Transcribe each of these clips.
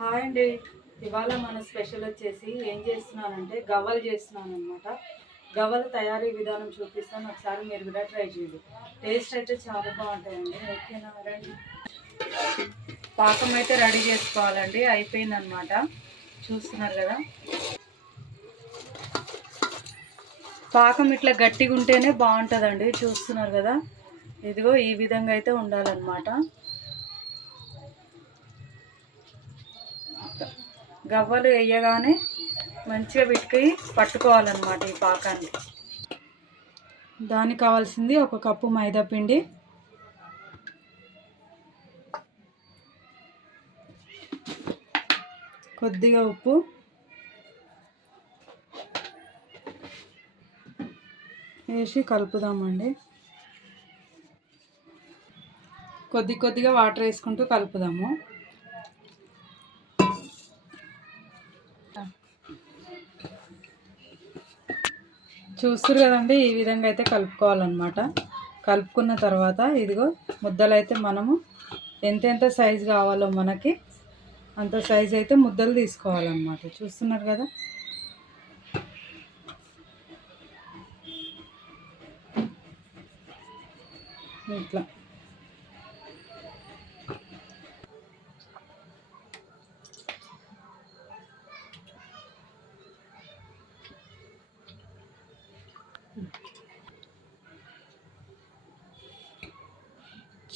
Hi అండి. ఇవాళ మన స్పెషల్ వచ్చేసి ఏం చేస్తున్నానంటే గవ్వలు చేస్తున్నాను అనమాట. గవ్వల తయారీ విధానం చూపిస్తాను, ఒకసారి మీరు కూడా ట్రై చేయండి. టేస్ట్ అయితే చాలా బాగుంటాయండి. ఓకేనా, రండి. పాకం అయితే రెడీ చేసుకోవాలండి, అయిపోయిందనమాట. చూస్తున్నారు కదా, పాకం ఇట్లా గట్టిగా ఉంటేనే బాగుంటుందండి. చూస్తున్నారు కదా, ఇదిగో ఈ విధంగా అయితే ఉండాలన్నమాట. గవ్వలు వేయగానే మంచిగా వీటికి పట్టుకోవాలన్నమాట ఈ పాకాన్ని. దానికి కావాల్సింది 1 కప్పు మైదా పిండి, కొద్దిగా ఉప్పు, వేసి కలుపుదామండి. కొద్దిగా వాటర్ వేసుకుంటూ కలుపుదాము. చూస్తారు కదండి, ఈ విధంగా అయితే కలుపుకోవాలన్నమాట. కలుపుకున్న తర్వాత ఇదిగో ముద్దలు అయితే మనము ఎంతెంత సైజు కావాలో మనకి అంత సైజు అయితే ముద్దలు తీసుకోవాలన్నమాట. చూస్తున్నారు కదా, ఇట్లా.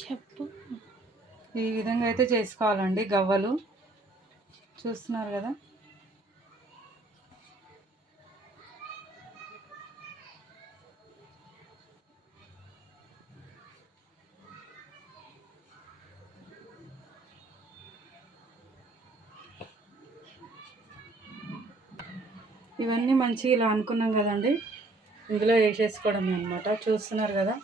చెప్పు, ఈ విధంగా అయితే చేసుకోవాలండి గవ్వలు. చూస్తున్నారు కదా, ఇవన్నీ మంచిగా ఇలా అనుకున్నాం కదండి, ఇందులో వేసేసుకోవడమే అనమాట. చూస్తున్నారు కదా,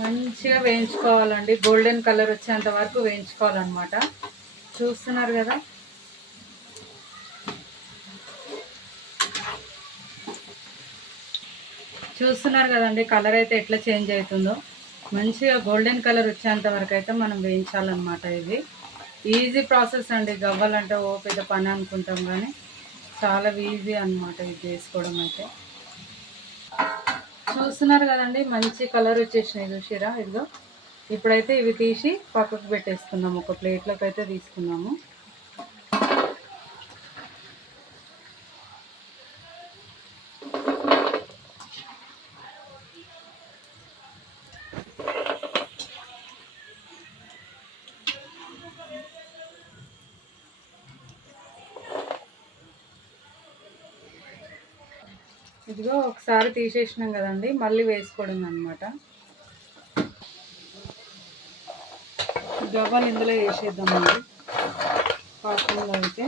మంచిగా వేయించుకోవాలండి. గోల్డెన్ కలర్ వచ్చేంత వరకు వేయించుకోవాలన్నమాట. చూస్తున్నారు కదా, కదండి, కలర్ అయితే ఎట్లా చేంజ్ అవుతుందో. మంచిగా గోల్డెన్ కలర్ వచ్చేంత వరకు అయితే మనం వేయించాలన్నమాట. ఇది ఈజీ ప్రాసెస్ అండి. గవ్వాలంటే ఓ పెద్ద పని అనుకుంటాం, కానీ చాలా ఈజీ అన్నమాట ఇది చేసుకోవడం అయితే. చూస్తున్నారు కదండి, మంచి కలర్ వచ్చేసినాయి. చూసిరా, ఇదిగో. ఇప్పుడైతే ఇవి తీసి పక్కకు పెట్టేసుకున్నాము, ఒక ప్లేట్లోకి అయితే తీసుకున్నాము. ఇదిగో ఒకసారి తీసేసినాం కదండి, మళ్ళీ వేసుకోవడం అనమాట. గవ్వలు ఇందులో వేసేద్దామండి పాకంలో అయితే.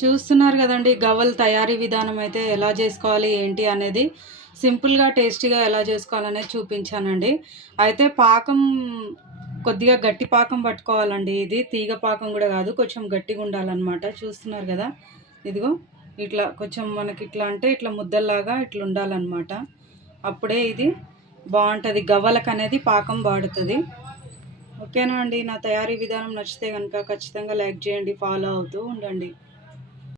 చూస్తున్నారు కదండి, గవ్వల తయారీ విధానం అయితే ఎలా చేసుకోవాలి ఏంటి అనేది సింపుల్గా టేస్టీగా ఎలా చేసుకోవాలనేది చూపించానండి. అయితే పాకం కొద్దిగా గట్టి పాకం పట్టుకోవాలండి. ఇది తీగ పాకం కూడా కాదు, కొంచెం గట్టిగా ఉండాలన్నమాట. చూస్తున్నారు కదా, ఇదిగో ఇట్లా కొంచెం మనకి ఇట్లా అంటే ఇట్లా ముద్దల్లాగా ఇట్లా ఉండాలన్నమాట. అప్పుడే ఇది బాగుంటుంది, గవ్వలకు అనేది పాకం బాడుతుంది. ఓకేనా అండి. నా తయారీ విధానం నచ్చితే గనుక ఖచ్చితంగా లైక్ చేయండి. ఫాలో అవుతూ ఉండండి.